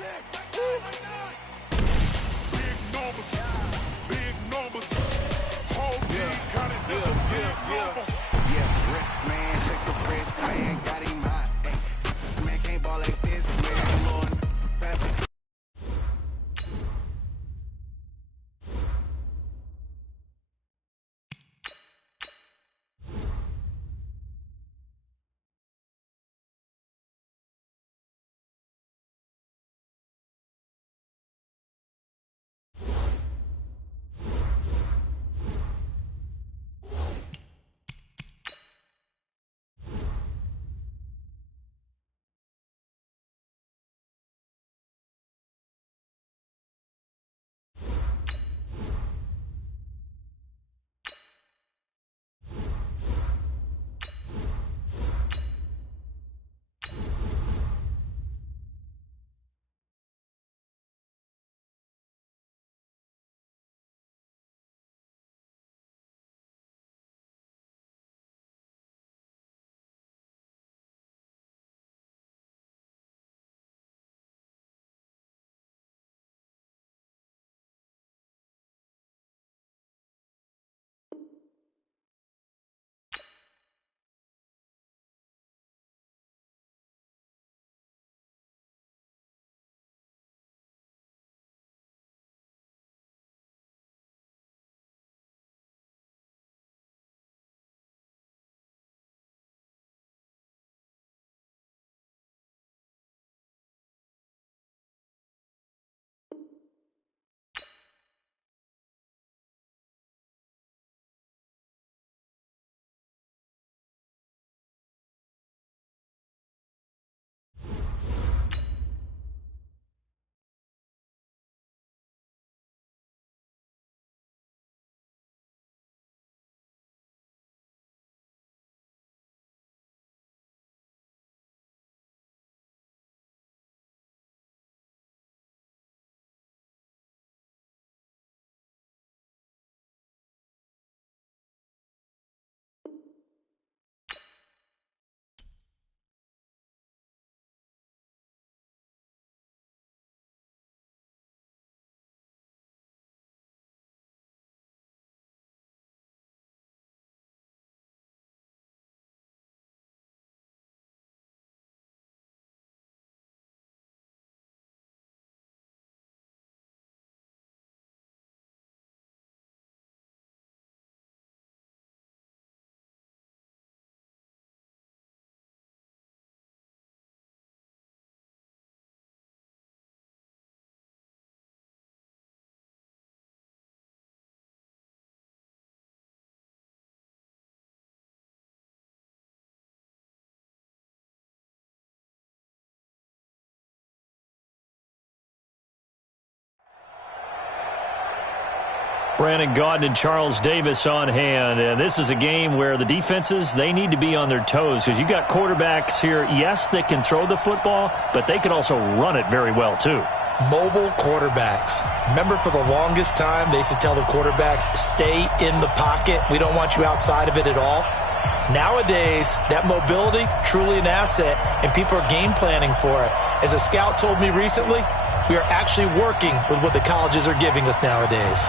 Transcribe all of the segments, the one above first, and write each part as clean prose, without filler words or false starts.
Yeah, wrist man, check the wrist man, got him hot. Ay, man can't ball like this, man. Lord, pass the Brandon Gaudin and Charles Davis on hand. And this is a game where the defenses, they need to be on their toes because you got quarterbacks here, yes, that can throw the football, but they can also run it very well too. Mobile quarterbacks. Remember, for the longest time, they used to tell the quarterbacks, stay in the pocket. We don't want you outside of it at all. Nowadays, that mobility, truly an asset, and people are game planning for it. As a scout told me recently, we are actually working with what the colleges are giving us nowadays.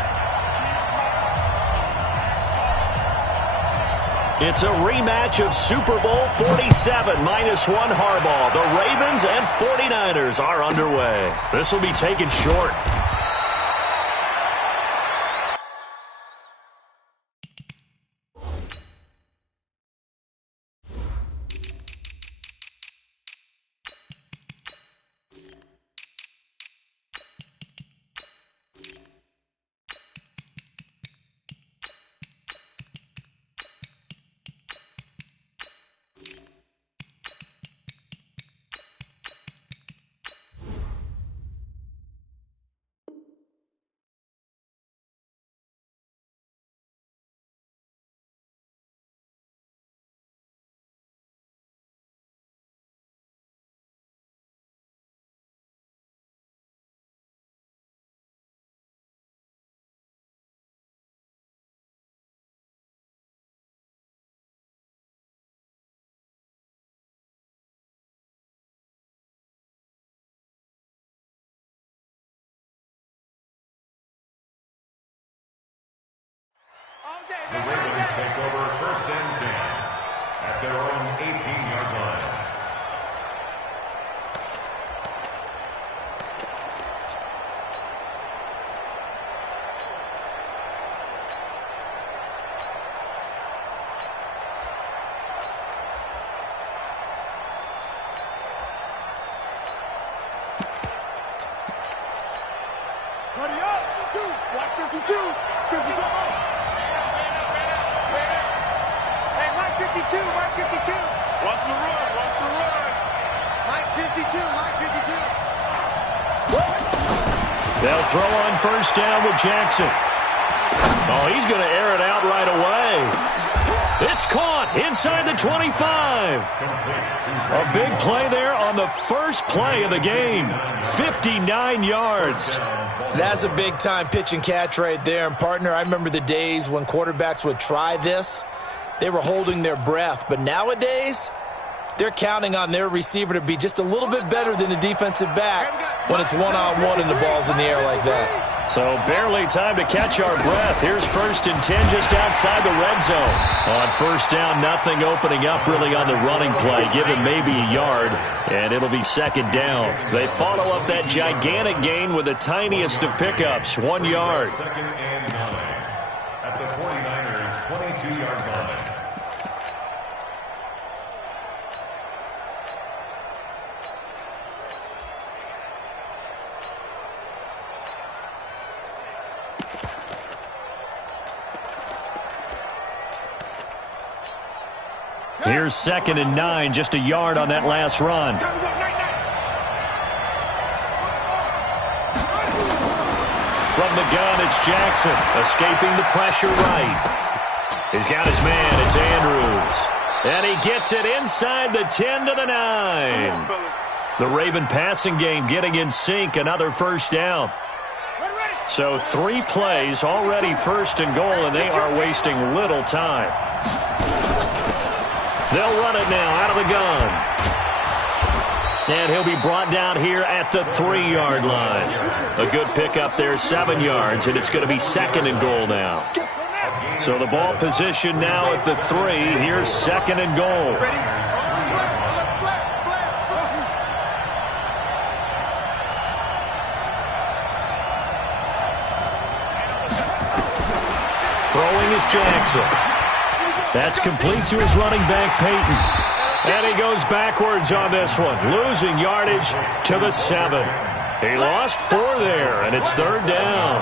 It's a rematch of Super Bowl 47, -1 Harbaugh. The Ravens and 49ers are underway. This will be taken short. The Ravens take over 1st and 10 at their own 18-yard line. They'll throw on 1st down with Jackson. Oh, he's going to air it out right away. It's caught inside the 25. A big play there on the first play of the game. 59 yards. That's a big-time pitch and catch right there. And, partner, I remember the days when quarterbacks would try this. They were holding their breath. But nowadays, they're counting on their receiver to be just a little bit better than the defensive back when it's one-on-one and the ball's in the air like that. So barely time to catch our breath. Here's 1st and 10 just outside the red zone. On 1st down, nothing opening up really on the running play. Give him maybe a yard, and it'll be 2nd down. They follow up that gigantic gain with the tiniest of pickups, 1 yard. 2nd and 9 at the 49ers' 22-yard line. Here's 2nd and 9, just a yard on that last run. From the gun, it's Jackson, escaping the pressure right. He's got his man, it's Andrews. And he gets it inside the 10 to the 9. The Raven passing game getting in sync, another 1st down. So 3 plays, already 1st and goal, and they are wasting little time. They'll run it now out of the gun. And he'll be brought down here at the 3-yard line. A good pickup there, 7 yards, and it's going to be 2nd and goal now. So the ball position now at the 3. Here's 2nd and goal. Throwing is Jackson. That's complete to his running back, Peyton. And he goes backwards on this one, losing yardage to the 7. He lost 4 there, and it's 3rd down.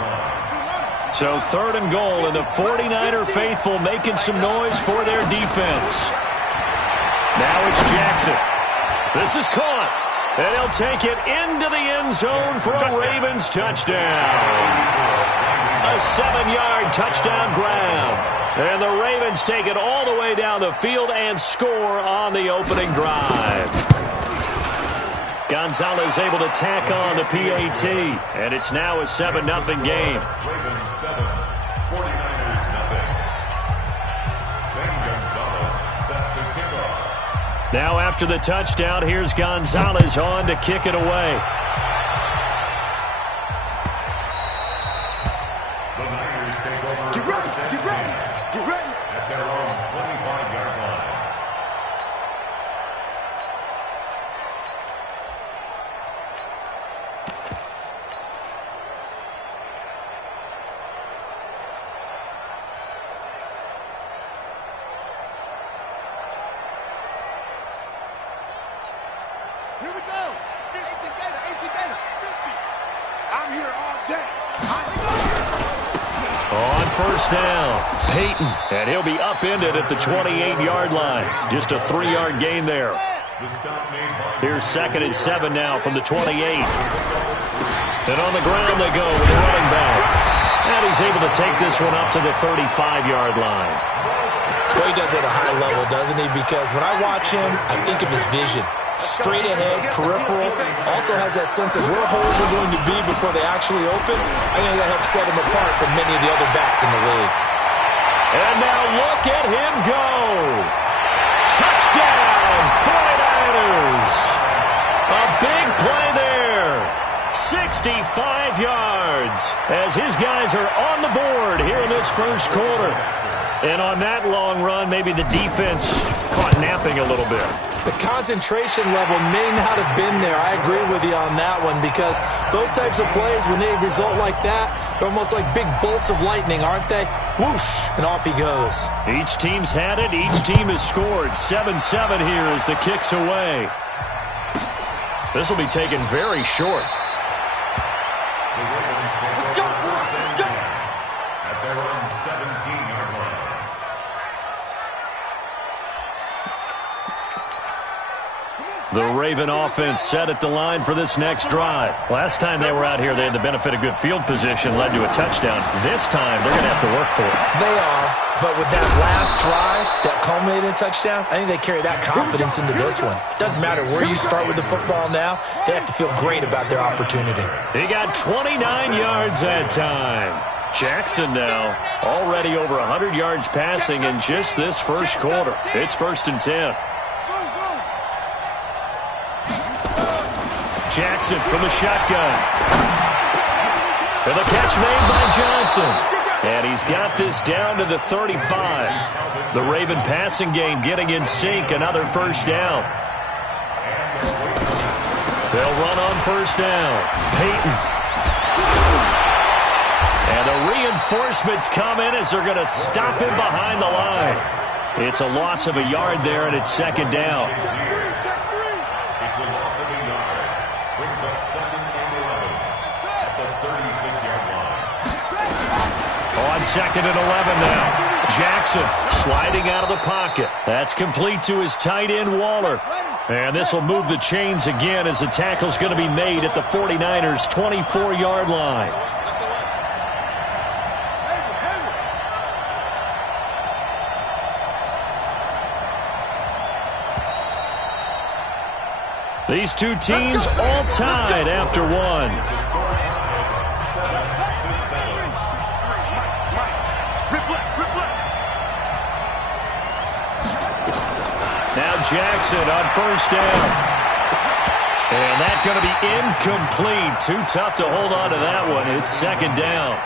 So 3rd and goal, and the 49er faithful making some noise for their defense. Now it's Jackson. This is caught, and he'll take it into the end zone for a Ravens touchdown. A 7-yard touchdown grab. And the Ravens take it all the way down the field and score on the opening drive. Gonzalez able to tack on the PAT, and it's now a 7-0 game. Ravens 7, 49ers nothing. Sam Gonzalez set to kick off. Now after the touchdown, here's Gonzalez on to kick it away. The Niners take over. Get ready, get ready. Get ready. At their own 25-yard line. Here we go. 18 Gator. I'm here all day. On 1st down, Peyton, and he'll be upended at the 28-yard line. Just a 3-yard gain there. Here's 2nd and 7 now from the 28. And on the ground they go with the running back. And he's able to take this one up to the 35-yard line. Well, he does it at a high level, doesn't he? Because when I watch him, I think of his vision. Straight ahead, peripheral, also has that sense of where holes are going to be before they actually open. I think that helps set him apart from many of the other backs in the league. And now look at him go. Touchdown, 49ers. A big play there. 65 yards as his guys are on the board here in this first quarter. And on that long run, maybe the defense caught napping a little bit. The concentration level may not have been there. I agree with you on that one because those types of plays, when they result like that, they're almost like big bolts of lightning, aren't they? Whoosh, and off he goes. Each team's had it. Each team has scored. 7-7 here as the kick's away. This will be taken very short. Let's go. Let's go. At their own 17-yard line. The Raven offense set at the line for this next drive. Last time they were out here, they had the benefit of good field position, led to a touchdown. This time, they're going to have to work for it. They are, but with that last drive that culminated in a touchdown, I think they carry that confidence into this one. Doesn't matter where you start with the football now, they have to feel great about their opportunity. He got 29 yards that time. Jackson now already over 100 yards passing in just this first quarter. It's 1st and 10. Jackson from the shotgun. And the catch made by Johnson. And he's got this down to the 35. The Raven passing game getting in sync. Another first down. They'll run on first down. Peyton. And the reinforcements come in as they're going to stop him behind the line. It's a loss of a yard there, and it's 2nd down. It's a loss of a yard. Brings up 2nd and 11 at the 36-yard line. On 2nd and 11 now. Jackson sliding out of the pocket. That's complete to his tight end, Waller. And this will move the chains again as the tackle's going to be made at the 49ers' 24-yard line. These two teams all tied after one. Now Jackson on first down. And that's going to be incomplete. Too tough to hold on to that one. It's 2nd down.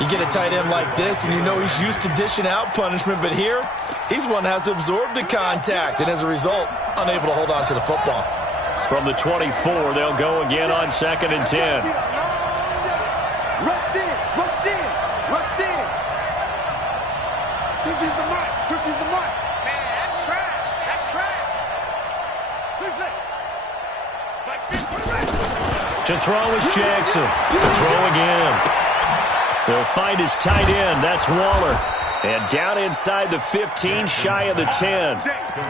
You get a tight end like this, and you know he's used to dishing out punishment, but here, he's one that has to absorb the contact, and as a result, unable to hold on to the football. From the 24, they'll go again on 2nd and 10. Rush in, rush in, rush in. Tuji's the mark, Tuji's the mark. Man, that's trash, that's trash. To throw is Jackson. To throw again. They'll find his tight end. That's Waller. And down inside the 15, shy of the 10.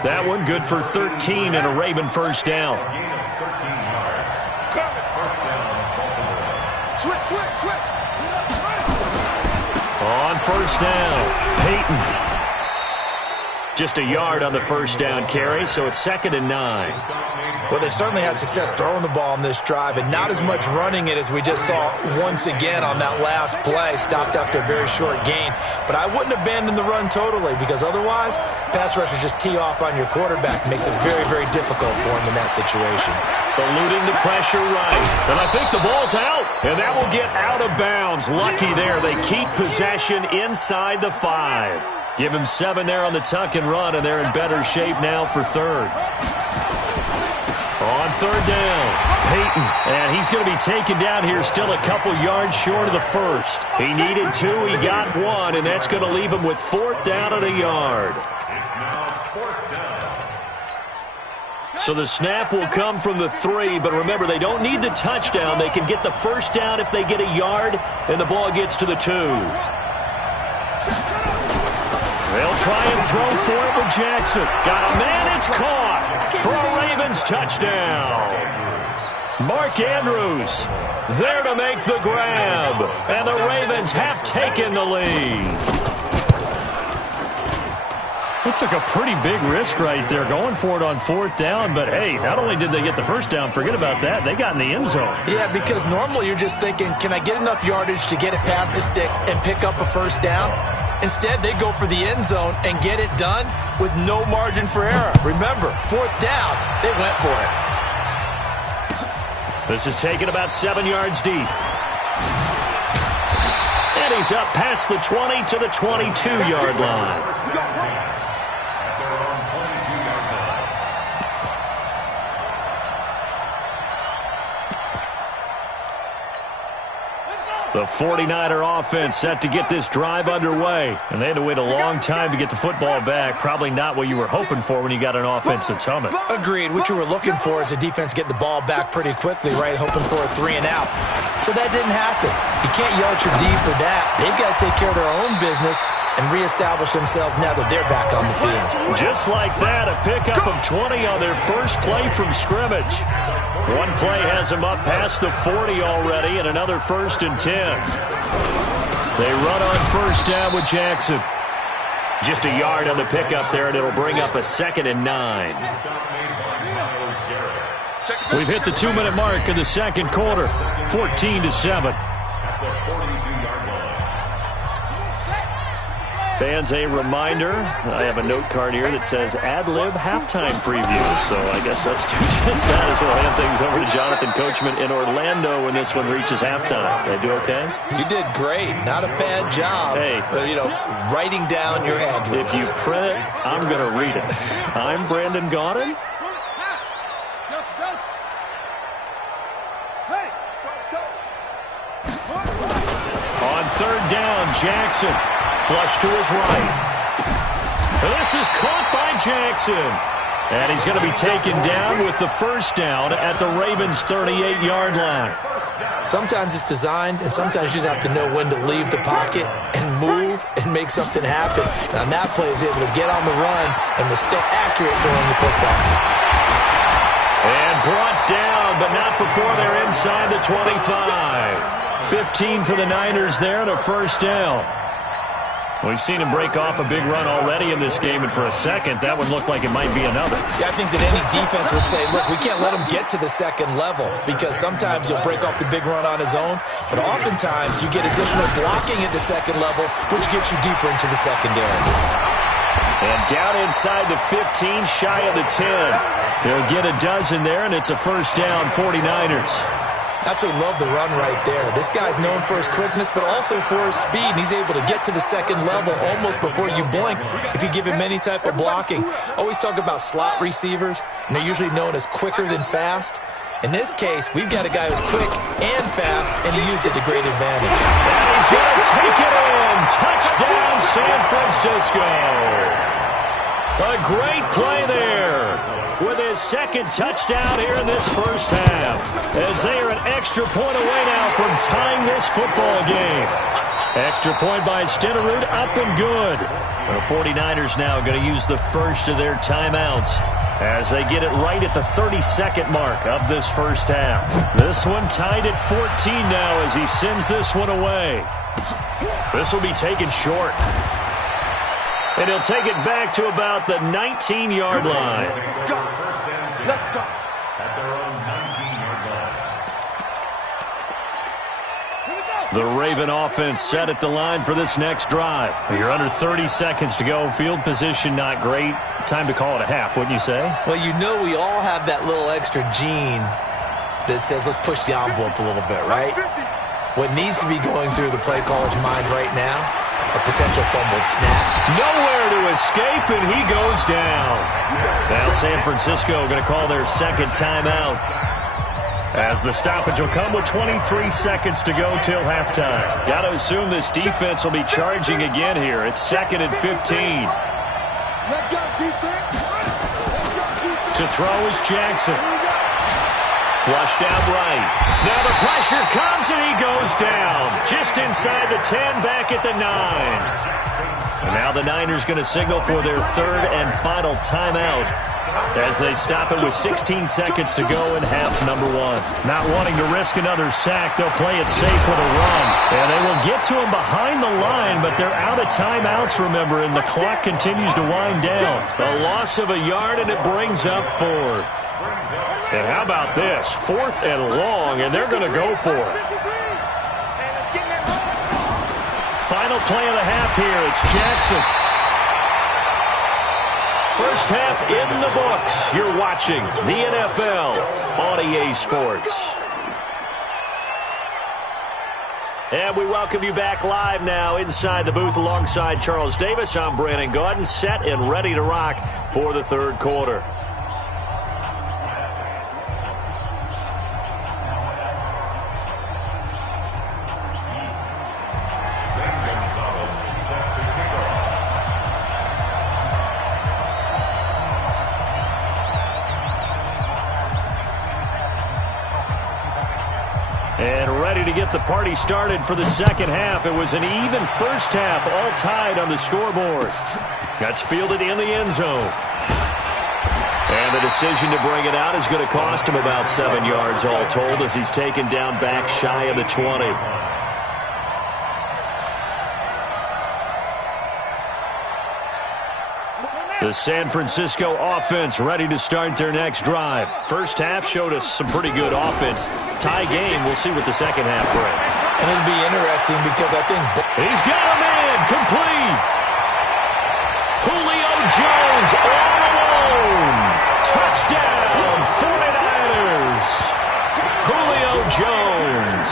That one good for 13 and a Raven first down. Switch. On first down, Peyton. Just a yard on the first down carry, so it's 2nd and 9. Well, they certainly had success throwing the ball on this drive, and not as much running it as we just saw once again on that last play. Stopped after a very short gain. But I wouldn't abandon the run totally, because otherwise, pass rushers just tee off on your quarterback. Makes it very, very difficult for him in that situation. Eluding the pressure right. And I think the ball's out. And that will get out of bounds. Lucky there. They keep possession inside the 5. Give him 7 there on the tuck and run, and they're in better shape now for 3rd. On 3rd down, Peyton. And he's going to be taken down here still a couple yards short of the first. He needed 2, he got 1, and that's going to leave him with 4th down and a yard. It's now 4th down. So the snap will come from the 3, but remember, they don't need the touchdown. They can get the first down if they get a yard, and the ball gets to the 2. They'll try and throw for it with Jackson. Got a man, it's caught for a Ravens touchdown. Mark Andrews there to make the grab, and the Ravens have taken the lead. They took a pretty big risk right there going for it on 4th down, but hey, not only did they get the first down, forget about that, they got in the end zone. Yeah, because normally you're just thinking, can I get enough yardage to get it past the sticks and pick up a first down? Instead, they go for the end zone and get it done with no margin for error. Remember, 4th down, they went for it. This is taken about 7 yards deep. And he's up past the 20 to the 22-yard line. The 49er offense set to get this drive underway. And they had to wait a long time to get the football back. Probably not what you were hoping for when you got an offense that's humming. Agreed. What you were looking for is the defense getting the ball back pretty quickly, right? Hoping for a 3 and out. So that didn't happen. You can't yell at your D for that. They've got to take care of their own business and reestablish themselves now that they're back on the field. Just like that, a pickup of 20 on their first play from scrimmage. One play has them up past the 40 already, and another 1st and 10. They run on first down with Jackson. Just a yard on the pickup there, and it'll bring up a 2nd and 9. We've hit the 2-minute mark in the second quarter, 14-7. Fans, a reminder, I have a note card here that says ad-lib halftime preview, so I guess let's do just that as we'll hand things over to Jonathan Coachman in Orlando when this one reaches halftime. Did I do okay? You did great. Not a bad job. Hey. Writing down your ad-lib. If you print it, I'm going to read it. I'm Brandon Gaudin. On third down, Jackson. Flush to his right. This is caught by Jackson. And he's going to be taken down with the first down at the Ravens' 38-yard line. Sometimes it's designed, and sometimes you just have to know when to leave the pocket and move and make something happen. And on that play, he was able to get on the run and was still accurate throwing the football. And brought down, but not before they're inside the 25. 15 for the Niners there and a first down. We've seen him break off a big run already in this game, and for a second, that would look like it might be another. Yeah, I think that any defense would say, look, we can't let him get to the second level because sometimes he'll break off the big run on his own, but oftentimes you get additional blocking at the second level, which gets you deeper into the secondary. And down inside the 15, shy of the 10. He'll get a dozen there, and it's a first down, 49ers. Absolutely love the run right there. This guy's known for his quickness, but also for his speed. And he's able to get to the second level almost before you blink if you give him any type of blocking. Always talk about slot receivers, and they're usually known as quicker than fast. In this case, we've got a guy who's quick and fast, and he used it to great advantage. And he's going to take it in. Touchdown, San Francisco. A great play there with his second touchdown here in this first half, as they are an extra point away now from tying this football game. Extra point by Stenerud, up and good. The 49ers now going to use the first of their timeouts as they get it right at the 32nd mark of this first half. This one tied at 14 now as he sends this one away. This will be taken short. And he'll take it back to about the 19-yard line. Let's go. At their own 19-yard line. The Raven offense set at the line for this next drive. You're under 30 seconds to go. Field position not great. Time to call it a half, wouldn't you say? Well, you know we all have that little extra gene that says let's push the envelope a little bit, right? What needs to be going through the play caller's mind right now, a potential fumbled snap. Nowhere to escape, and he goes down. Now San Francisco going to call their second timeout, as the stoppage will come with 23 seconds to go till halftime. Got to assume this defense will be charging again here. It's 2nd and 15. Let's go, defense. To throw is Jackson. Flushed out right. Now the pressure comes, and he goes down. Just inside the 10, back at the 9. And now the Niners going to signal for their third and final timeout as they stop it with 16 seconds to go in half number 1. Not wanting to risk another sack, they'll play it safe with a run. And they will get to him behind the line, but they're out of timeouts, remember, and the clock continues to wind down. A loss of a yard, and it brings up 4th. And how about this? 4th and long, and they're going to go for it. Final play of the half here. It's Jackson. First half in the books. You're watching the NFL on EA Sports. And we welcome you back live now inside the booth alongside Charles Davis. I'm Brandon Gaudin, set and ready to rock for the third quarter. And ready to get the party started for the second half. It was an even first half, all tied on the scoreboard. That's fielded in the end zone. And the decision to bring it out is going to cost him about 7 yards all told as he's taken down back shy of the 20. The San Francisco offense ready to start their next drive. First half showed us some pretty good offense. Tie game. We'll see what the second half brings. And it'll be interesting because I think he's got a man complete. Julio Jones all alone. Touchdown 49ers. Julio Jones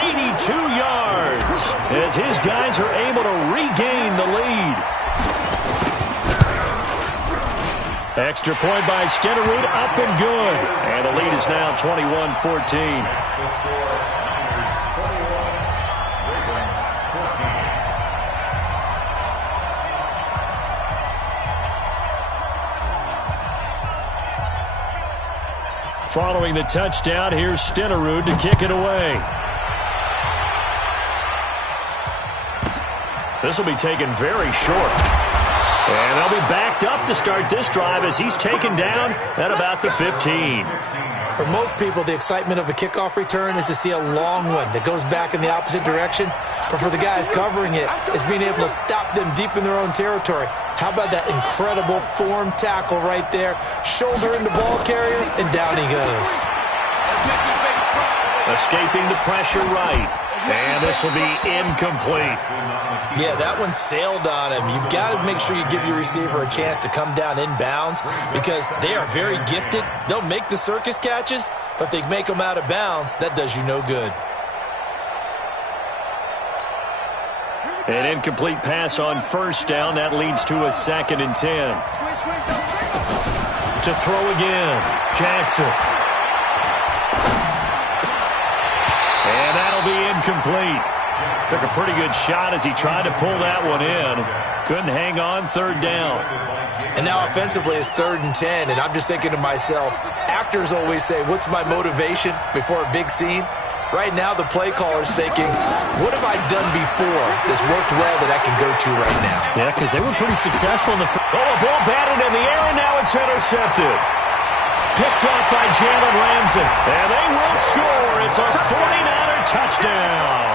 82 yards as his guys are able to regain the lead. Extra point by Stenerud, up and good. And the lead is now 21-14. Following the touchdown, here's Stenerud to kick it away. This will be taken very short. And they'll be backed up to start this drive as he's taken down at about the 15. For most people, the excitement of a kickoff return is to see a long one that goes back in the opposite direction. But for the guys covering it, it's being able to stop them deep in their own territory. How about that incredible form tackle right there? Shoulder in the ball carrier, and down he goes. Escaping the pressure right. And this will be incomplete. Yeah, that one sailed on him. You've got to make sure you give your receiver a chance to come down inbounds because they are very gifted. They'll make the circus catches, but if they make them out of bounds, that does you no good. An incomplete pass on first down. That leads to a 2nd and 10. To throw again, Jackson. And that'll be incomplete. Took a pretty good shot as he tried to pull that one in. Couldn't hang on, third down. And now offensively it's 3rd and 10, and I'm just thinking to myself, actors always say, what's my motivation before a big scene? Right now the play caller's thinking, what have I done before that's worked well that I can go to right now? Yeah, because they were pretty successful in the first. Oh, a ball batted in the air, and now it's intercepted. Picked off by Jalen Ramsey. And they will score. It's a 49er touchdown.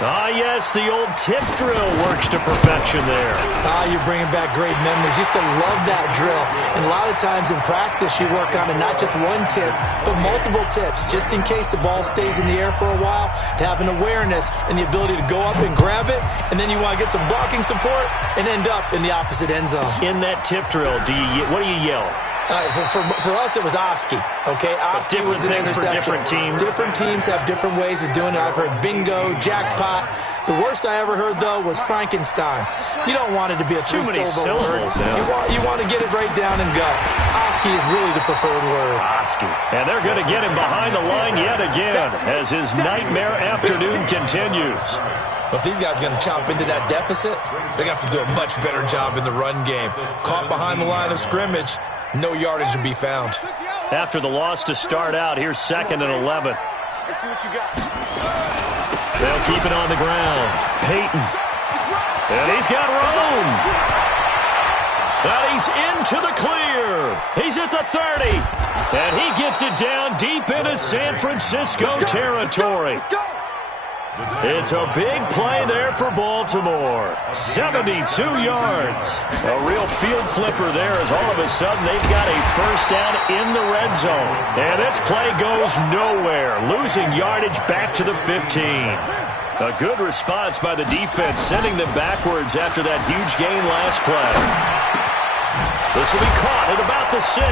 Ah, yes, the old tip drill works to perfection there. Ah, you're bringing back great memories. Used to love that drill. And a lot of times in practice, you work on it, not just one tip, but multiple tips, just in case the ball stays in the air for a while, to have an awareness and the ability to go up and grab it, and then you want to get some blocking support and end up in the opposite end zone. In that tip drill, what do you yell? For us, it was Oski. Okay, Oski was an interception. For different teams. Different teams have different ways of doing it. I've heard bingo, jackpot. The worst I ever heard, though, was Frankenstein. You don't want it to be a three-syllable word. You want to get it right down and go. Oski is really the preferred word. Oski. And they're going to get him behind the line yet again as his nightmare afternoon continues. But if these guys are going to chop into that deficit, they're going to have to do a much better job in the run game. Caught behind the line of scrimmage, no yardage to be found. After the loss to start out, here's 2nd and 11. Let's see what you got. They'll keep it on the ground. Peyton. And he's got room. And he's into the clear. He's at the 30. And he gets it down deep into San Francisco territory. It's a big play there for Baltimore. 72 yards. A real field flipper there as all of a sudden they've got a first down in the red zone. And this play goes nowhere. Losing yardage back to the 15. A good response by the defense, sending them backwards after that huge gain last play. This will be caught at about the 6.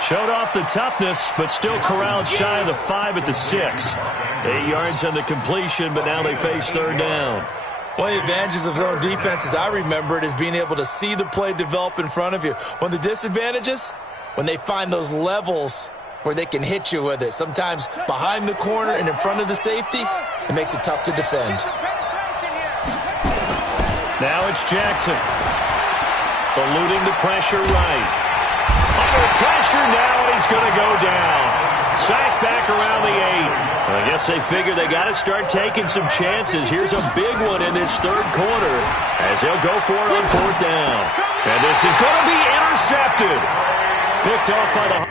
Showed off the toughness, but still corralled shy of the 5 at the 6. 8 yards on the completion, but now they face third down. One of the advantages of zone defense, as I remember it, is being able to see the play develop in front of you. One of the disadvantages, when they find those levels where they can hit you with it. Sometimes behind the corner and in front of the safety, it makes it tough to defend. Now it's Jackson. Eluding the pressure right. Under pressure now, and he's going to go down. Sacked back around the 8. I guess they figure they got to start taking some chances. Here's a big one in this third quarter as he'll go for it on fourth down. And this is going to be intercepted. Picked off by the...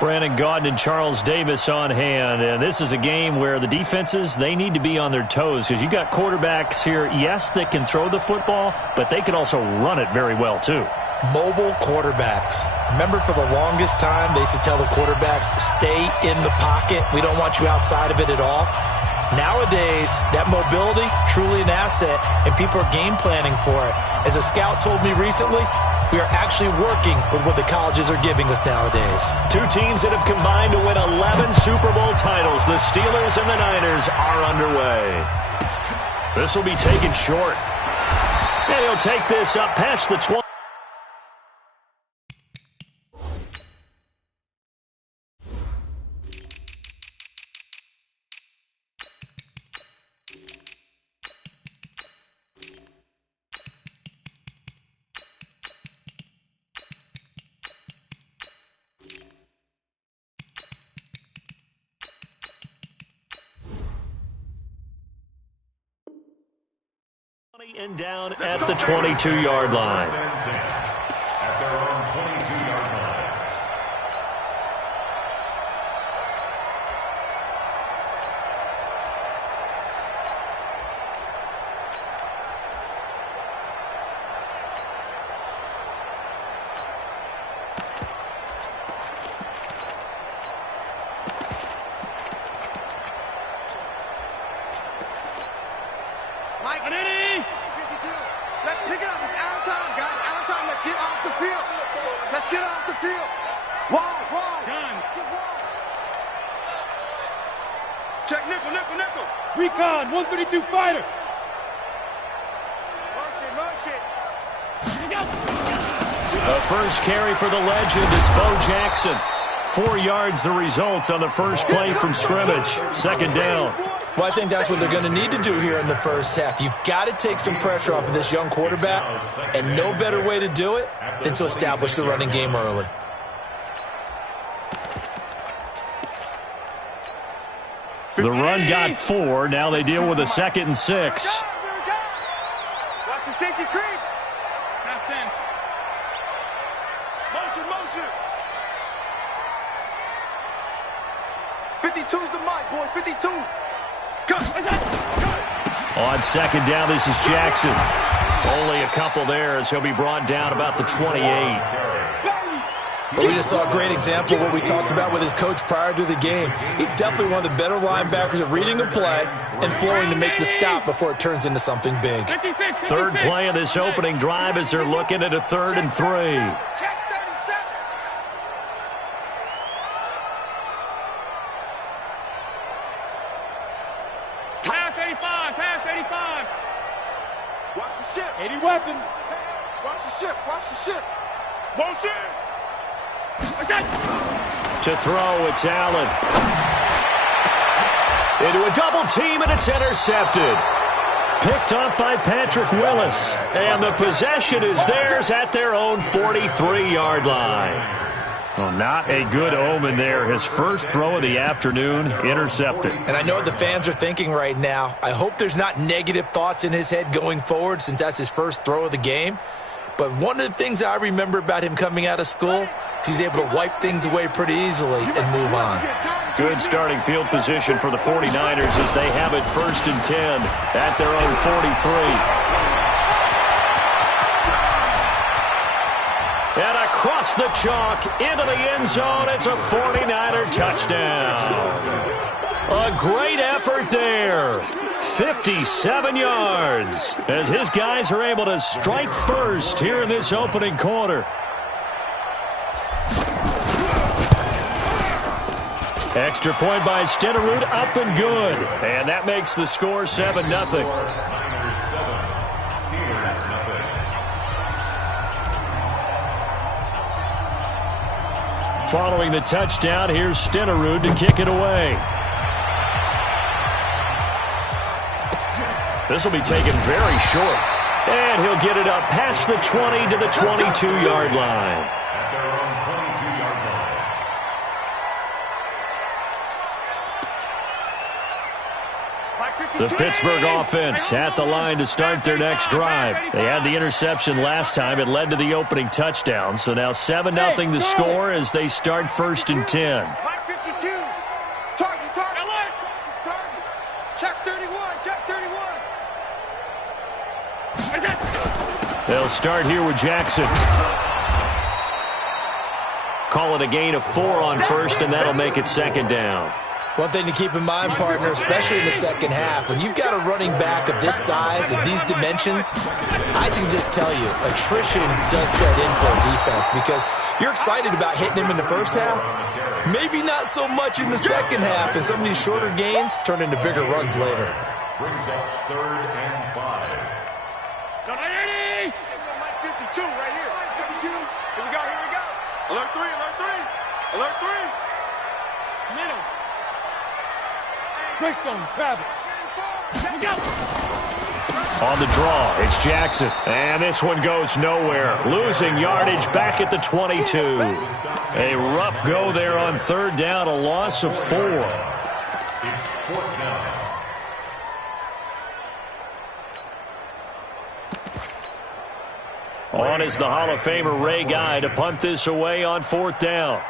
Brandon Gaudin and Charles Davis on hand. And this is a game where the defenses, they need to be on their toes because you got quarterbacks here, yes, that can throw the football, but they can also run it very well, too. Mobile quarterbacks. Remember, for the longest time, they used to tell the quarterbacks, stay in the pocket. We don't want you outside of it at all. Nowadays, that mobility, truly an asset, and people are game planning for it. As a scout told me recently, we are actually working with what the colleges are giving us nowadays. Two teams that have combined to win 11 Super Bowl titles. The Steelers and the Niners are underway. This will be taken short. And he'll take this up past the 20. And down at the 22-yard line. At their own 22-yard line. Mike, 52. Let's pick it up. It's out of time, guys. Out of time. Let's get off the field. Let's get off the field. Wall. Done. Check nickel. Recon, 132 fighter. Motion. The first carry for the legend, it's Bo Jackson. 4 yards the result on the first play from scrimmage. Second down. Well, I think that's what they're going to need to do here in the first half. You've got to take some pressure off of this young quarterback, and no better way to do it than to establish the running game early. The run got 4. Now they deal with a 2nd and 6. Watch the safety creep. Half 10. Motion. 52's the mic, boys. 52. Cut. On second down, this is Jackson. Only a couple there as he'll be brought down about the 28. Well, we just saw a great example of what we talked about with his coach prior to the game. He's definitely one of the better linebackers at reading a play and flowing to make the stop before it turns into something big. Third play of this opening drive as they're looking at a 3rd and 3. Pass 85. Watch the ship. 80 weapon. Watch the ship. Watch the ship. Motion. To throw, it's Allen. Into a double team, and it's intercepted. Picked up by Patrick Willis. And the possession is theirs at their own 43-yard line. Well, not a good omen there. His first throw of the afternoon, intercepted. And I know what the fans are thinking right now. I hope there's not negative thoughts in his head going forward since that's his first throw of the game. But one of the things I remember about him coming out of school is he's able to wipe things away pretty easily and move on. Good starting field position for the 49ers as they have it 1st and 10 at their own 43. And across the chalk, into the end zone, it's a 49er touchdown. A great effort there. 57 yards as his guys are able to strike first here in this opening quarter. Extra point by Stenerud, up and good. And that makes the score 7-0. Following the touchdown, here's Stenerud to kick it away. This will be taken very short. And he'll get it up past the 20 to the 22-yard line. The Pittsburgh offense at the line to start their next drive. They had the interception last time. It led to the opening touchdown. So now 7-0 the score as they start 1st and 10. Target. Check 31. They'll start here with Jackson. Call it a gain of 4 on 1st, and that'll make it 2nd down. One thing to keep in mind, partner, especially in the second half, when you've got a running back of this size, of these dimensions, I can just tell you, attrition does set in for a defense because you're excited about hitting him in the first half. Maybe not so much in the second half, and some of these shorter gains turn into bigger runs later. Brings up 3rd and 5. 52 right here. 52. Here we go. Alert 3. Middle. Greystone, travel. We go. On the draw, it's Jackson. And this one goes nowhere. Losing yardage back at the 22. A rough go there on 3rd down, a loss of 4. It's 4th down. On is the Hall of Famer Ray Guy to punt this away on 4th down.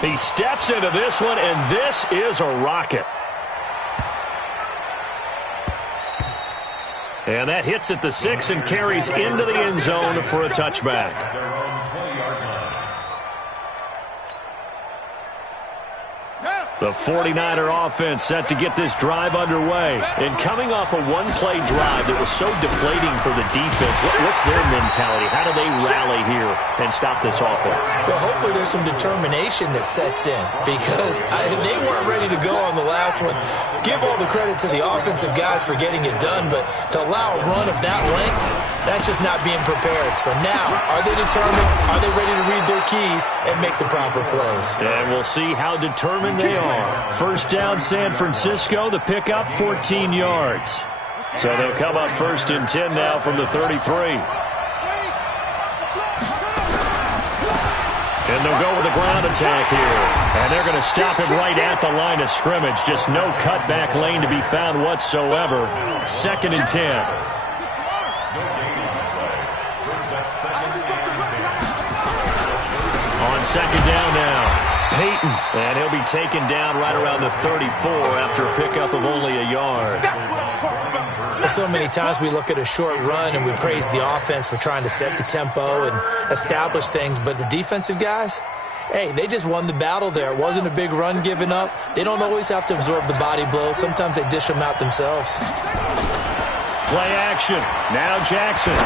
He steps into this one, and this is a rocket. And that hits at the 6 and carries into the end zone for a touchback. The 49er offense set to get this drive underway. And coming off a one-play drive that was so deflating for the defense, what's their mentality? How do they rally here and stop this offense? Well, hopefully there's some determination that sets in because they weren't ready to go on the last one. Give all the credit to the offensive guys for getting it done, but to allow a run of that length, that's just not being prepared. So now, are they determined? Are they ready to read their keys and make the proper plays? And we'll see how determined they are. 1st down, San Francisco. The pickup, 14 yards. So they'll come up 1st and 10 now from the 33. And they'll go with the ground attack here. And they're going to stop him right at the line of scrimmage. Just no cutback lane to be found whatsoever. 2nd and 10. On second down now. Peyton, and he'll be taken down right around the 34 after a pickup of only a yard. So many times we look at a short run and we praise the offense for trying to set the tempo and establish things, but the defensive guys, hey, they just won the battle there. It wasn't a big run given up. They don't always have to absorb the body blows. Sometimes they dish them out themselves. Play action. Now Jackson.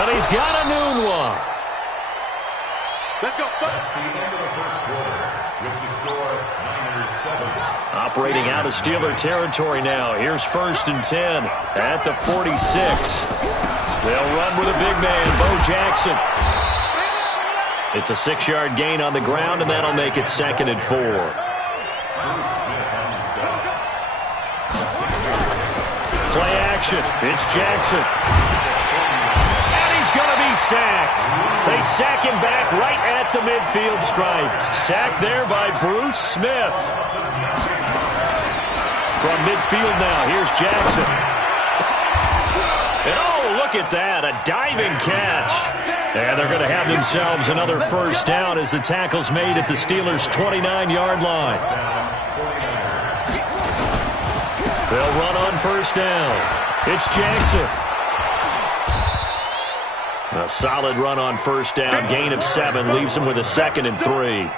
And he's got a noon one. Let's go. That's the end of the first quarter with the score Niners 7. Operating out of Steeler territory now. Here's 1st and 10 at the 46. They'll run with a big man, Bo Jackson. It's a 6-yard gain on the ground, and that'll make it 2nd and 4. Play action. It's Jackson. Going to be sacked. They sack him back right at the midfield stripe. Sacked there by Bruce Smith. From midfield now, here's Jackson. And oh, look at that, a diving catch. And they're going to have themselves another first down as the tackle's made at the Steelers' 29-yard line. They'll run on first down. It's Jackson. A solid run on first down, gain of 7, leaves him with a 2nd and 3.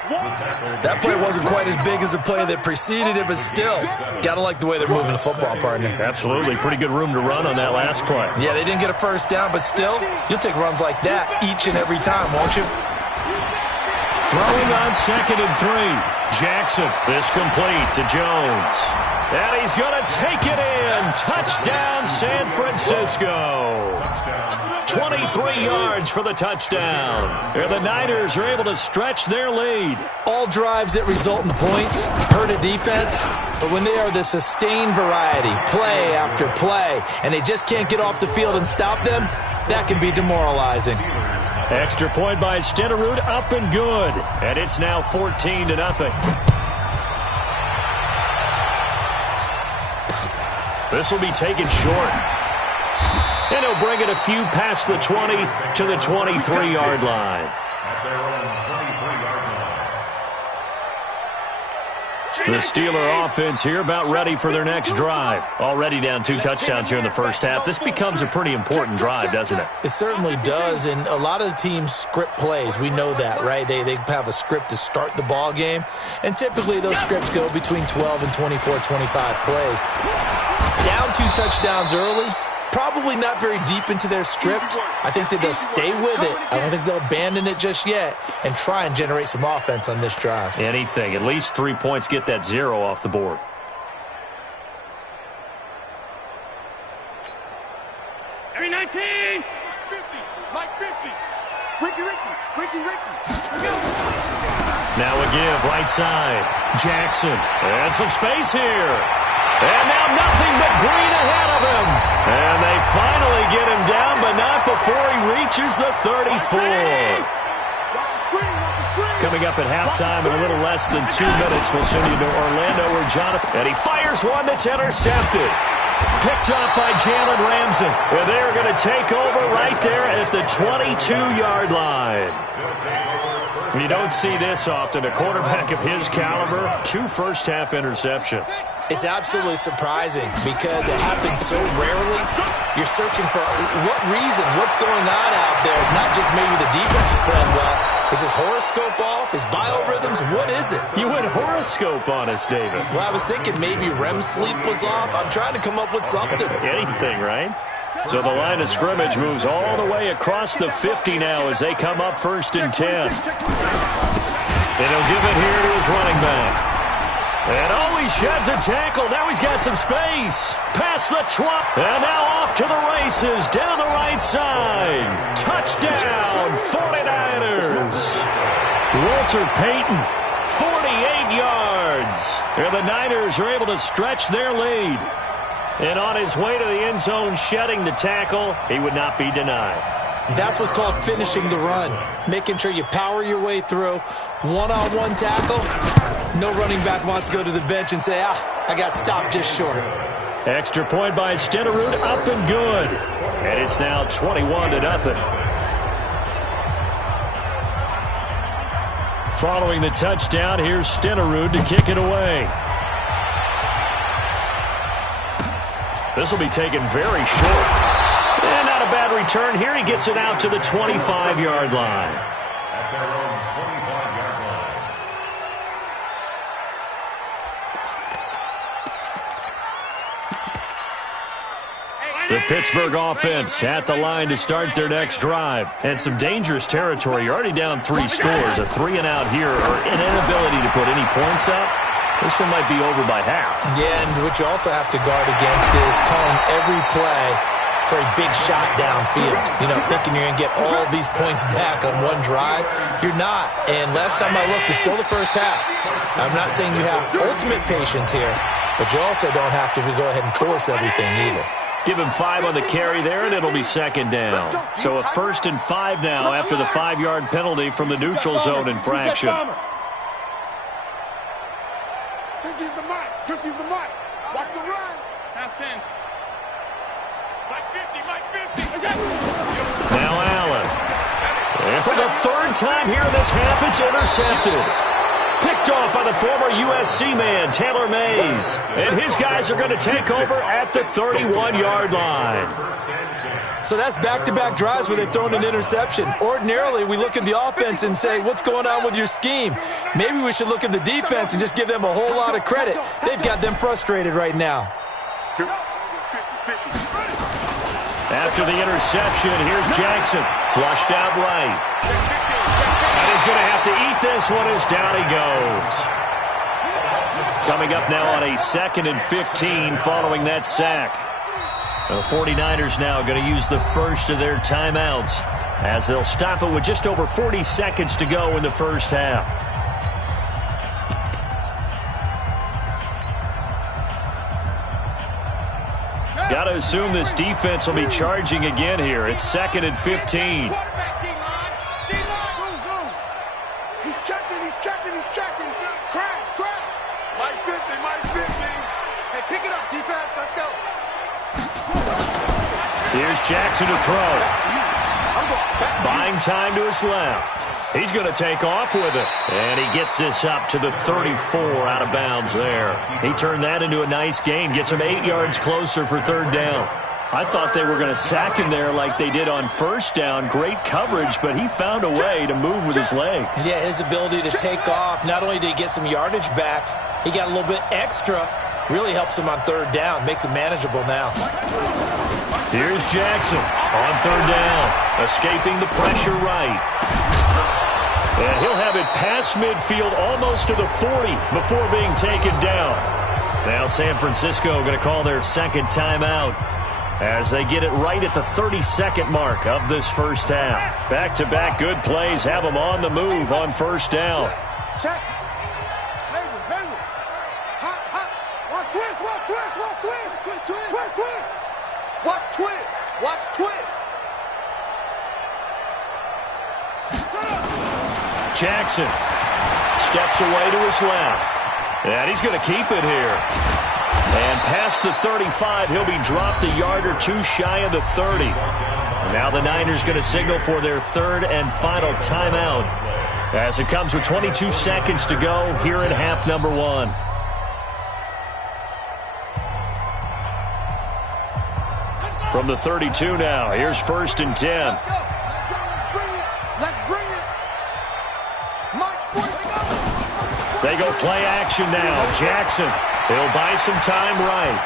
That play wasn't quite as big as the play that preceded it, but still, got to like the way they're moving the football, partner. Absolutely, pretty good room to run on that last play. Yeah, they didn't get a first down, but still, you'll take runs like that each and every time, won't you? Throwing on 2nd and 3. Jackson, this complete to Jones. And he's going to take it in. Touchdown, San Francisco. 23 yards for the touchdown. And the Niners are able to stretch their lead. All drives that result in points hurt a defense, but when they are the sustained variety, play after play, and they just can't get off the field and stop them, that can be demoralizing. Extra point by Stenerud, up and good. And it's now 14-0. This will be taken short. And he'll bring it a few past the 20 to the 23-yard line. The Steeler offense here about ready for their next drive. Already down 2 touchdowns here in the first half. This becomes a pretty important drive, doesn't it? It certainly does, and a lot of the teams script plays. We know that, right? They have a script to start the ball game, and typically those scripts go between 12 and 24, 25 plays. Down 2 touchdowns early, probably not very deep into their script. I think that they'll stay with it. I don't think they'll abandon it just yet and try and generate some offense on this drive. Anything. At least 3 points, get that 0 off the board. Every 19. Mike 50. Ricky. Now a give, right side. Jackson. And some space here. And now nothing but green ahead of him. And they finally get him down, but not before he reaches the 34. Coming up at halftime in a little less than 2 minutes, we'll send you to Orlando where Jonathan. And he fires one that's intercepted. Picked off by Jalen Ramsey. And they're going to take over right there at the 22-yard line. You don't see this often. A quarterback of his caliber, 2 first-half interceptions. It's absolutely surprising because it happens so rarely. You're searching for what reason, what's going on out there. It's not just maybe the defense is playing well. Is his horoscope off? His biorhythms? What is it? You went horoscope on us, David. Well, I was thinking maybe REM sleep was off. I'm trying to come up with something. Anything, right? So the line of scrimmage moves all the way across the 50 now as they come up 1st and 10. And he'll give it here to his running back. And oh, he sheds a tackle. Now he's got some space. Past the 20. And now off to the races down the right side. Touchdown, 49ers. Walter Payton, 48 yards. And the Niners are able to stretch their lead. And on his way to the end zone, shedding the tackle, he would not be denied. That's what's called finishing the run. Making sure you power your way through. One-on-one tackle. No running back wants to go to the bench and say, I got stopped just short. Extra point by Stenerud, up and good. And it's now 21-0. Following the touchdown, here's Stenerud to kick it away. This will be taken very short. And not a bad return here. He gets it out to the 25-yard line. At their own 25-yard line. The Pittsburgh offense at the line to start their next drive. And some dangerous territory. You're already down 3 scores. A 3-and-out here or an inability to put any points up. This one might be over by half. Yeah, and what you also have to guard against is calling every play for a big shot downfield. You know, thinking you're going to get all these points back on one drive. You're not. And last time I looked, it's still the first half. I'm not saying you have ultimate patience here, but you also don't have to go ahead and force everything either. Give him 5 on the carry there, and it'll be second down. So a 1st and 5 now after the 5-yard penalty from the neutral zone infraction. 50's the mark. 50's the mark. Watch the run. Half 10. Mike 50. Now Allen. And for the 3rd time here in this half, it's intercepted. Picked off by the former USC man, Taylor Mays. And his guys are going to take over at the 31-yard line. So that's back-to-back drives where they've thrown an interception. Ordinarily, we look at the offense and say, what's going on with your scheme? Maybe we should look at the defense and just give them a whole lot of credit. They've got them frustrated right now. After the interception, here's Jackson. Flushed out right. And he's going to have to eat this one as down he goes. Coming up now on a 2nd and 15 following that sack. The 49ers now going to use the first of their timeouts as they'll stop it with just over 40 seconds to go in the first half. Got to assume this defense will be charging again here. It's 2nd and 15. He's checking. Crash. Mike 50. Hey, pick it up, defense. Let's go. Here's Jackson to throw. Buying time to his left. He's going to take off with it. And he gets this up to the 34 out of bounds there. He turned that into a nice gain. Gets him 8 yards closer for 3rd down. I thought they were going to sack him there like they did on 1st down. Great coverage, but he found a way to move with his legs. Yeah, his ability to take off. Not only did he get some yardage back, he got a little bit extra. Really helps him on 3rd down. Makes it manageable now. Here's Jackson on 3rd down. Escaping the pressure right. And he'll have it past midfield almost to the 40 before being taken down. Now San Francisco going to call their 2nd timeout as they get it right at the 32nd mark of this first half. Back-to-back good plays have them on the move on 1st down. Check. Hayward. Hot. Watch twist. Watch twist. Jackson steps away to his left. And he's going to keep it here. And past the 35, he'll be dropped a yard or 2 shy of the 30. And now the Niners going to signal for their 3rd and final timeout as it comes with 22 seconds to go here in half number 1. From the 32 now, here's 1st and 10. Let's bring it. They go play action now. Jackson, he'll buy some time right.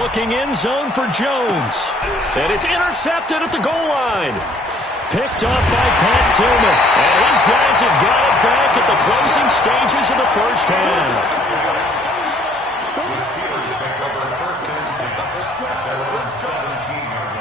Looking end zone for Jones. And it's intercepted at the goal line. Picked up by Pat Tillman. And his guys have got it back at the closing stages of the first half.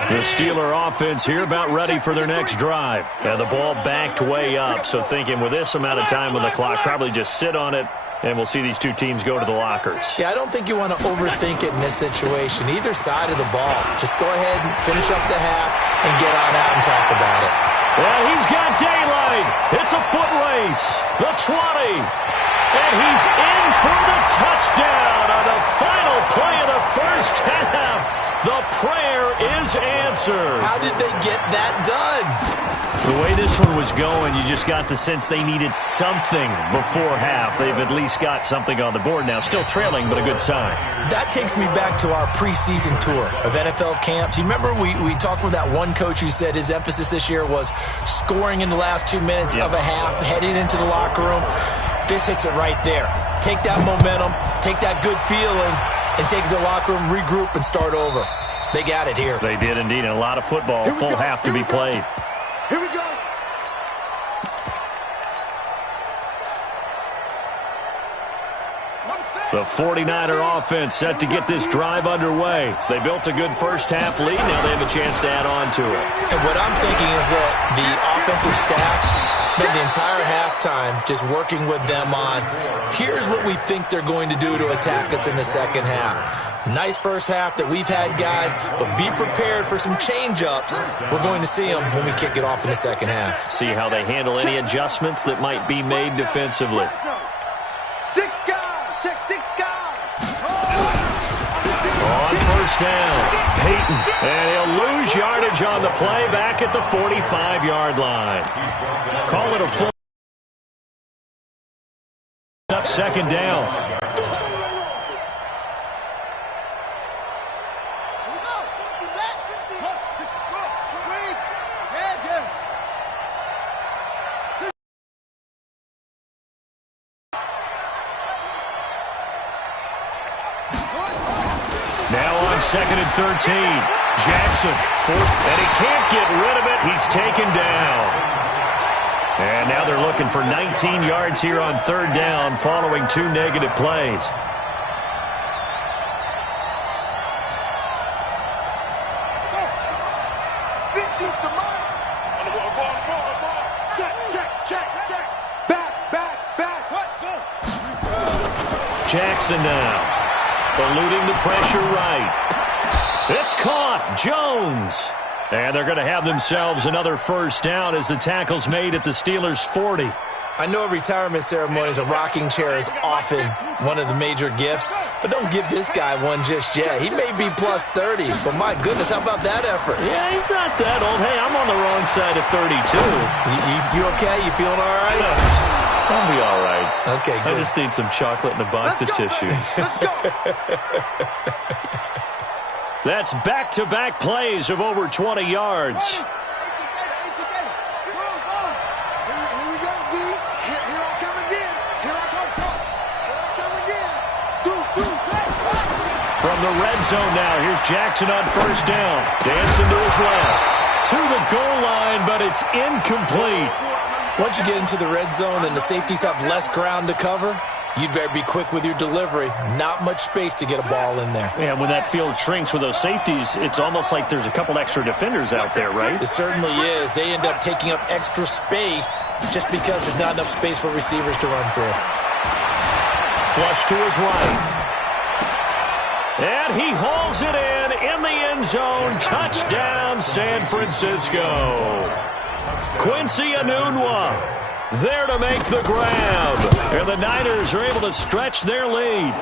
The Steeler offense here about ready for their next drive. And the ball backed way up, so thinking with this amount of time on the clock, probably just sit on it, and we'll see these 2 teams go to the lockers. Yeah, I don't think you want to overthink it in this situation. Either side of the ball. Just go ahead and finish up the half and get on out and talk about it. Well, he's got daylight. It's a foot race. The 20. And he's in for the touchdown on the final play of the first half. The prayer is answered. How did they get that done? The way this one was going, you just got the sense they needed something before half. They've at least got something on the board now. Still trailing, but a good sign. That takes me back to our preseason tour of NFL camps. You remember we talked with that one coach who said his emphasis this year was scoring in the last 2 minutes of a half, heading into the locker room. This hits it right there. Take that momentum, take that good feeling, and take it to the locker room, regroup, and start over. They got it here. They did indeed, and a lot of football, full half to be played. Here we go. The 49er offense set to get this drive underway. They built a good first-half lead. Now they have a chance to add on to it. And what I'm thinking is that the offensive staff spent the entire halftime just working with them on, here's what we think they're going to do to attack us in the second half. Nice first half that we've had, guys, but be prepared for some change-ups. We're going to see them when we kick it off in the second half. See how they handle any adjustments that might be made defensively. 6 guys. Check 6 guys. On first down, Peyton, and he'll lose yardage on the play back at the 45-yard line. Call it a full up second down. Now on 2nd and 13. Jackson forced, and he can't get rid of it. He's taken down. And now they're looking for 19 yards here on 3rd down following 2 negative plays. Jackson now. Eluding the pressure right. It's caught. Jones. And they're going to have themselves another first down as the tackle's made at the Steelers' 40. I know retirement ceremonies, a rocking chair is often one of the major gifts, but don't give this guy one just yet. He may be plus 30, but my goodness, how about that effort? Yeah, he's not that old. Hey, I'm on the wrong side of 32. You okay? You feeling all right? I'll be all right. Okay, good. I just need some chocolate and a box of tissues. Let's go. That's back-to-back plays of over 20 yards. Here we go, D. Here I come again. Here I come again. From the red zone now, here's Jackson on first down. Dancing to his left. To the goal line, but it's incomplete. Once you get into the red zone and the safeties have less ground to cover, you'd better be quick with your delivery. Not much space to get a ball in there. Yeah, when that field shrinks with those safeties, it's almost like there's a couple extra defenders out there, right? It certainly is. They end up taking up extra space just because there's not enough space for receivers to run through. Flush to his right. And he hauls it in the end zone. Touchdown, San Francisco. Quincy Enunwa there to make the grab. And the Niners are able to stretch their lead.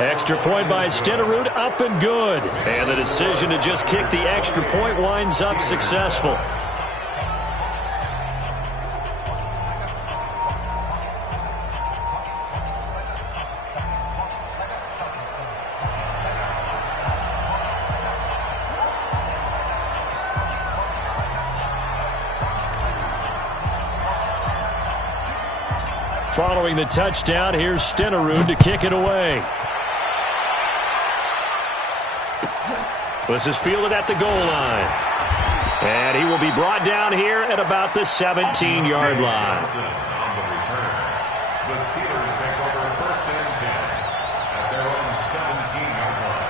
Extra point by Stenerud, up and good. And the decision to just kick the extra point winds up successful. Following the touchdown, here's Stenerud to kick it away. This is fielded at the goal line. And he will be brought down here at about the 17-yard line. On the return, the Steelers take over 1st and 10 at their own 17-yard line.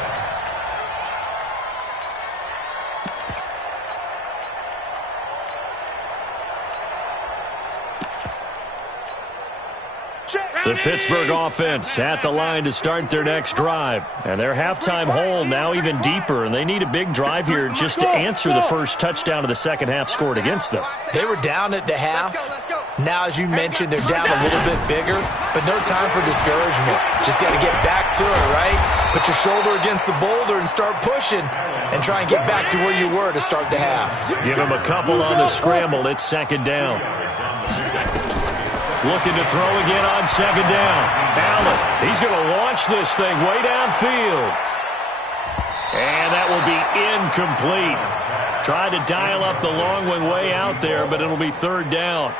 The Pittsburgh offense at the line to start their next drive. And their halftime hole now even deeper, and they need a big drive here just to answer the first touchdown of the second half scored against them. They were down at the half, Now, as you mentioned, they're down a little bit bigger, but no time for discouragement. Just got to get back to it, right? Put your shoulder against the boulder and start pushing and try and get back to where you were to start the half. Give him a couple on the scramble. It's second down. Looking to throw again on second down. Allen, he's going to launch this thing way downfield. And that will be incomplete. Tried to dial up the long one way out there, but it'll be third down.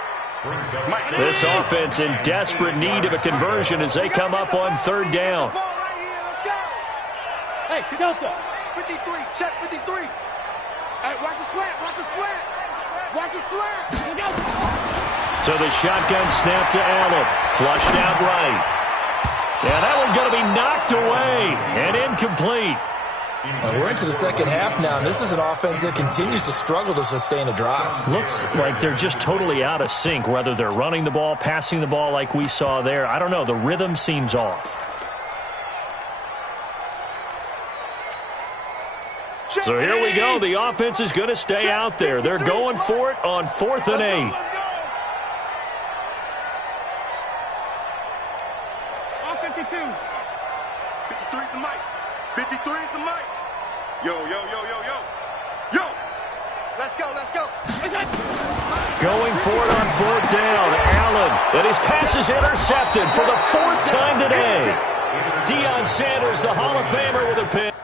This offense in desperate need of a conversion as they come up on third down. Hey, Delta. 53, check 53. Hey, watch the slant, watch the slant. Watch the slant. So the shotgun snap to Allen. Flushed out right. Yeah, that one's going to be knocked away and incomplete. We're into the second half now, and this is an offense that continues to struggle to sustain a drive. Looks like they're just totally out of sync, whether they're running the ball, passing the ball like we saw there. I don't know. The rhythm seems off. So here we go. The offense is going to stay out there. They're going for it on 4th and 8. On 52. 53 is the mic. 53 is the mic. Yo, yo, yo, yo, yo. Yo. Let's go, let's go. Going for it on 4th down. Allen, and his pass is intercepted for the 4th time today. Deion Sanders, the Hall of Famer, with a pick.